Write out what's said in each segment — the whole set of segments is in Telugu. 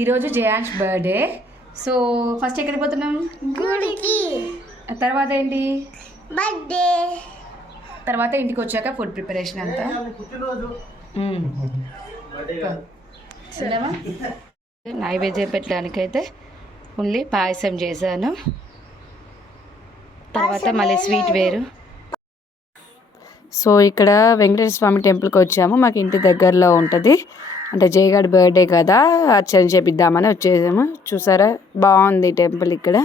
ఈరోజు జయాన్స్ బర్త్డే. సో ఫస్ట్ ఎక్కడికి పోతున్నాం? గుడికి. తర్వాత ఏంటి? బర్త్డే. తర్వాత ఇంటికి వచ్చాక ఫుడ్ ప్రిపరేషన్ అంతా. నైవేద్యం పెట్టడానికైతే ఓన్లీ పాయసం చేశాను. తర్వాత మళ్ళీ స్వీట్ వేరు. సో ఇక్కడ వెంకటేశ్వర స్వామి టెంపుల్కి వచ్చాము. మాకు ఇంటి దగ్గరలో ఉంటుంది. అంటే జయగాడి బర్త్డే కదా, అర్చన చేపిద్దామని వచ్చేసాము. చూసారా బాగుంది టెంపుల్ ఇక్కడ.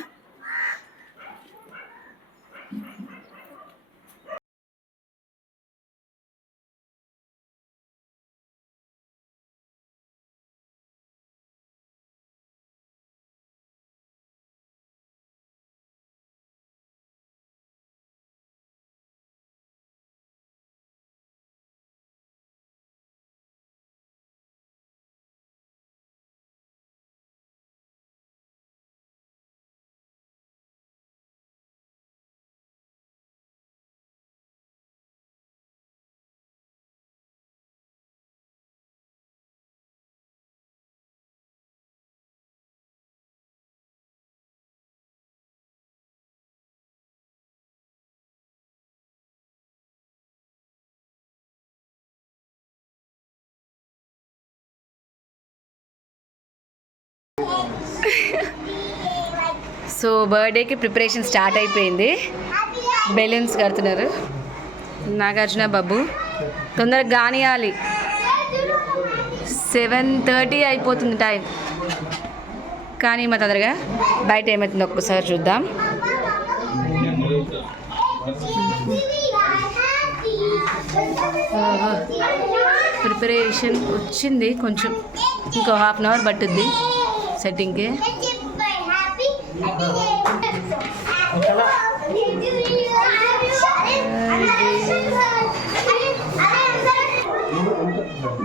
సో బర్త్డేకి ప్రిపరేషన్ స్టార్ట్ అయిపోయింది. బెలూన్స్ కడుతున్నారు నాగార్జున బాబు. తొందరగా కానియాలి, 7:30 అయిపోతుంది టైం. కానీ మా తొందరగా బయట ఏమవుతుందో ఒక్కసారి చూద్దాం. ప్రిపరేషన్ వచ్చింది కొంచెం, ఇంకో హాఫ్ అన్ అవర్ పట్టుద్ది సెట్టింగ్కి.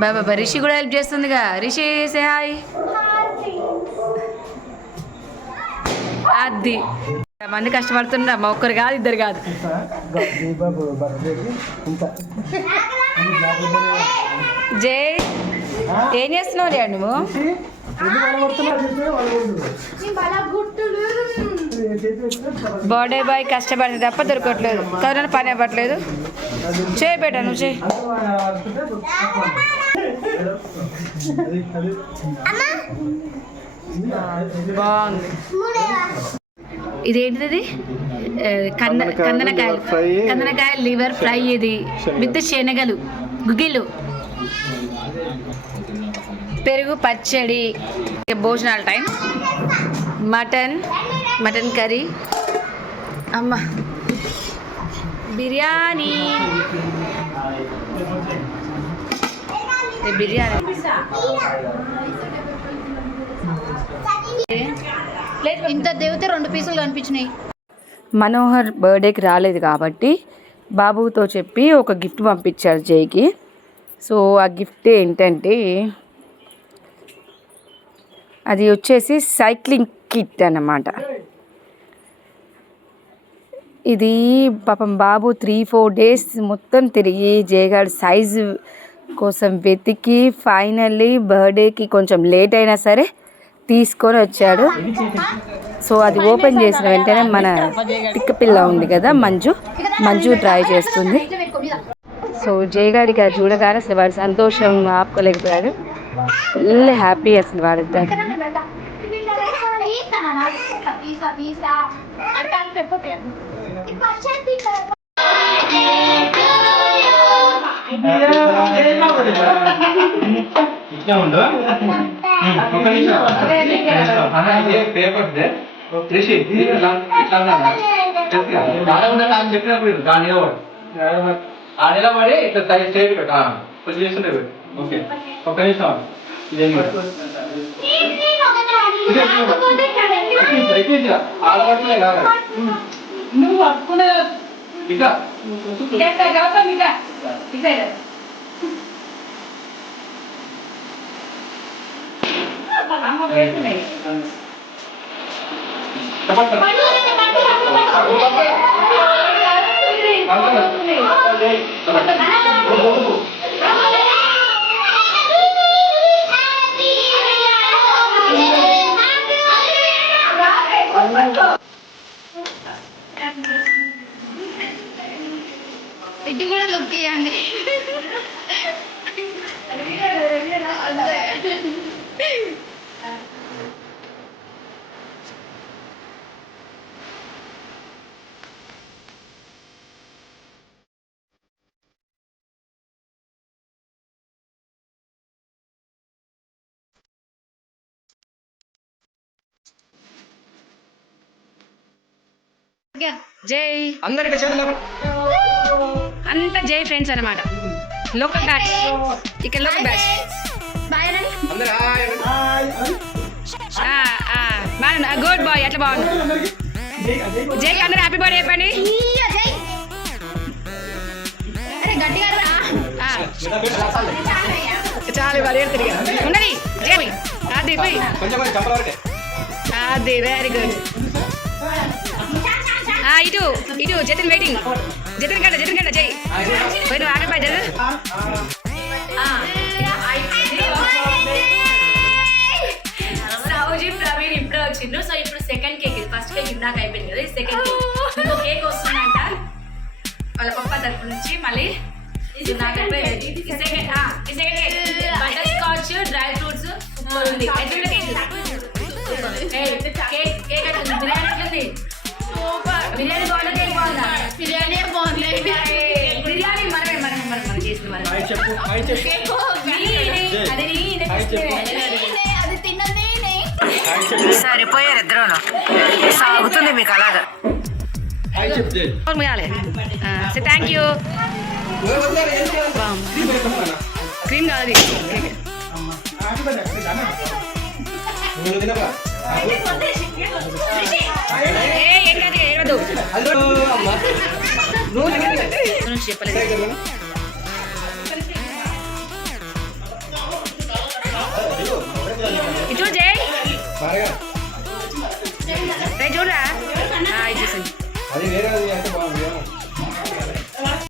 బాబా రిషి కూడా హెల్ప్ చేస్తుందిగా. Rishi say hi. అది మంది కష్టపడుతున్నా, మా ఒక్కరు కాదు ఇద్దరు కాదు. జై ఏం చేస్తున్నావు రే నువ్వు? బర్త్డే బాయ్ కష్టపడింది తప్ప దొరకట్లేదు. కరోనా పని అవ్వట్లేదు. చేయబెట్టా నువ్వు చేయి. బాగుంది. ఇదేంటిది? కందనకాయ లివర్ ఫ్రై. ఇది విత్ శనగలు గుగ్గిళ్ళు, పెరుగు పచ్చడి. భోజనాల టైం. Mutton curry. అమ్మ బిర్యానీ. ఇంత దేవితే 2 పీసులు కనిపించినాయి. మనోహర్ బర్త్డేకి రాలేదు కాబట్టి బాబుతో చెప్పి ఒక గిఫ్ట్ పంపించారు జైకి. సో ఆ గిఫ్ట్ ఏంటంటే అది వచ్చేసి సైక్లింగ్ కిట్ అన్నమాట. ఇది పాపం బాబు 3-4 డేస్ మొత్తం తిరిగి జయగాడు సైజు కోసం వెతికి ఫైనల్లీ బర్త్డేకి కొంచెం లేట్ అయినా సరే తీసుకొని వచ్చాడు. సో అది ఓపెన్ చేసిన వెంటనే మన తిక్క పిల్ల ఉంది కదా మంజు ట్రై చేస్తుంది. సో జయగాడికి అది చూడగానే అసలు వాడు సంతోషం ఆపుకోలేకపోయాడు. ఫుల్ హ్యాపీ అసలు వాడిద్దాం. ఆడేలా ఇట్లా స్ట్రైట్ పెట్టా కొంచెం చేస్తుంటే ఓకే. ఒక్క నిమిషం ఆడబడుతున్నాయి కాదు నువ్వు పట్టుకునే ఇంకా ఇవ్వండి. జై అందరికీ చేతులు అంతా జై ఫ్రెండ్స్ అన్నమాట. లోకల్ బ్యాచ్, ఇక్కడ లోకల్ బ్యాచ్. బాయ్ అనండి. అందరూ బాగున్నా, గుడ్ బాయ్. ఎట్లా బాగున్నా జై? అందరూ హ్యాపీ బర్త్డే చెప్పండి. ఇయ్య జై. అరే గట్టిగా రా. చాలు మరి తిరిగా ఉన్నది జై. అది పోయి కొంచెం చెప్పల వరకే. అది వెరీ గుడ్. ఇటు ఇటు జతన్ వెయిటింగ్. జతన్ గంట జై పోయి ఆగపా జతన్. సౌజీ ప్రవీణ్ ఇప్పుడే వచ్చిండ్రు. సో ఇప్పుడు సెకండ్ కేక్, ఇది ఫస్ట్ కేక్ ఇందాక అయిపోయింది కదా, ఇది సెకండ్ కేక్. ఇంకో కేక్ వస్తుందంట వాళ్ళ పప్ప తరపు నుంచి. మళ్ళీ second cake butter scotch, dry fruits super ఉంది. కేక్ కేక్ ఎట్లుంది? బిర్యానీ ఎట్లుంది? బిర్యానీ బాగుందా? కేక్ బాగుందా? బిర్యానీ బాగుంది. బిర్యానీ మనమే మనం మనం మనం చేసింది మనం. అది తిన్నది సరిపోయారు ఇద్దరు. సాగుతుంది మీకు అలాగా. Thank you. క్రీమ్ కాదు ఏడవద్దు. చెప్పలేదు. ఇటు జై చూడరా. అది వేరే అంటే బాగుంది.